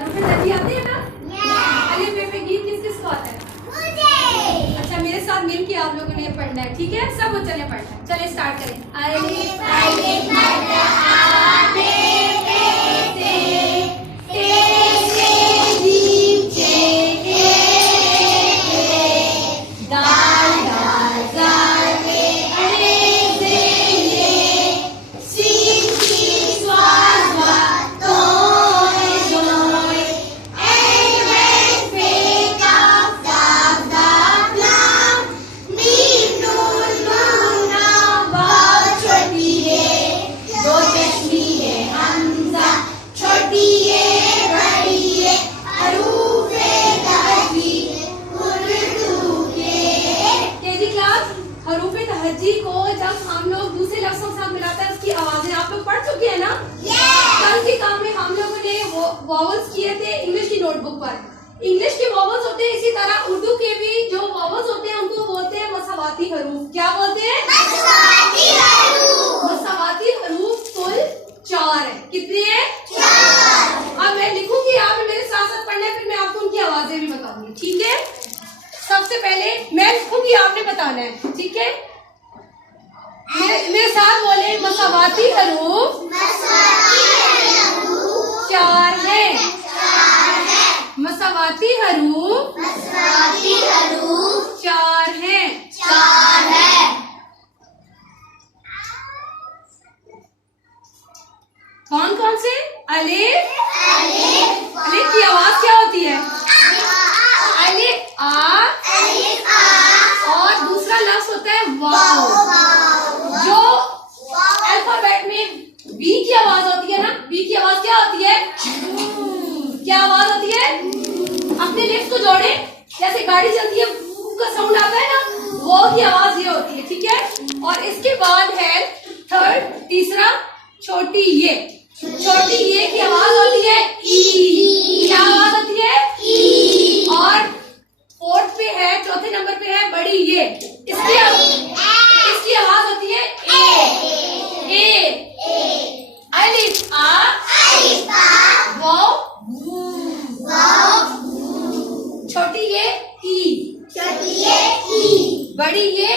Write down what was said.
हरूफ तहजी आती है ना? अलिफ बे पे गीत किस किस को आता है? मुझे। अच्छा मेरे साथ मिलके आप लोगों ने पढ़ना है, ठीक है? सब चले पढ़ना है। चले स्टार्ट करें। अलिफ अलिफ मद आ बे पे ते से जीम चे के दाल दाल जाल पे अरे से ये सीन सीन स्वाद स्वाद तोय जोय एन वेन पे काफ दाफ दाफ लाम मीम नून नून नाम बहुत छोटी है दो चश्मी है हमजा छोटी है बड़ी है हरूफ तहजी उर्दू के। केजी क्लास हरूफ तहजी को जब हम लोग दूसरे लफ्जों के साथ मिलाते हैं उसकी आवाजें आप लोग पढ़ चुके हैं ना? कल के काम में हम लोगों ने वॉवल्स किए थे इंग्लिश की नोटबुक पर। इंग्लिश के वॉवल्स होते हैं, इसी तरह उर्दू के भी जो वॉवल्स होते हैं उनको बोलते हैं मसावाती हरूफ। क्या बोलते हैं? मसावाती हरूफ। मसावाती हरूफ कुल 4 है। कितने हैं? 4। अब मैं लिखूंगी, आपने मेरे साथ साथ पढ़ना है, फिर मैं आपको उनकी आवाजें भी बताऊंगी, ठीक है? सबसे पहले मैं लिखूंगी, आपने बताना है, ठीक है? मेरे साथ बोले मसावाती हरूफ 4 है। मसावाती हरूफ 4 है। कौन कौन से? अलिफ अलिफ की आवाज क्या होती है? अलिफ आ और दूसरा लफ्ज होता है वाव। जो अल्फाबेट में बी की आवाज होती है ना, बी की आवाज क्या होती है? क्या आवाज होती है? अपने लिप्स को जोड़े, जैसे गाड़ी चलती है का साउंड आता है ना, वो की आवाज ये होती है, ठीक है? और इसके बाद है थर्ड, तीसरा छोटी ये। छोटी ये की आवाज होती है ई। क्या आवाज होती है? ई। और फोर्थ पे है, चौथे नंबर पे है बड़ी ये। इसकी आवाज होती है ए। अलिफ आ वाव छोटी ये ई। बड़ी ये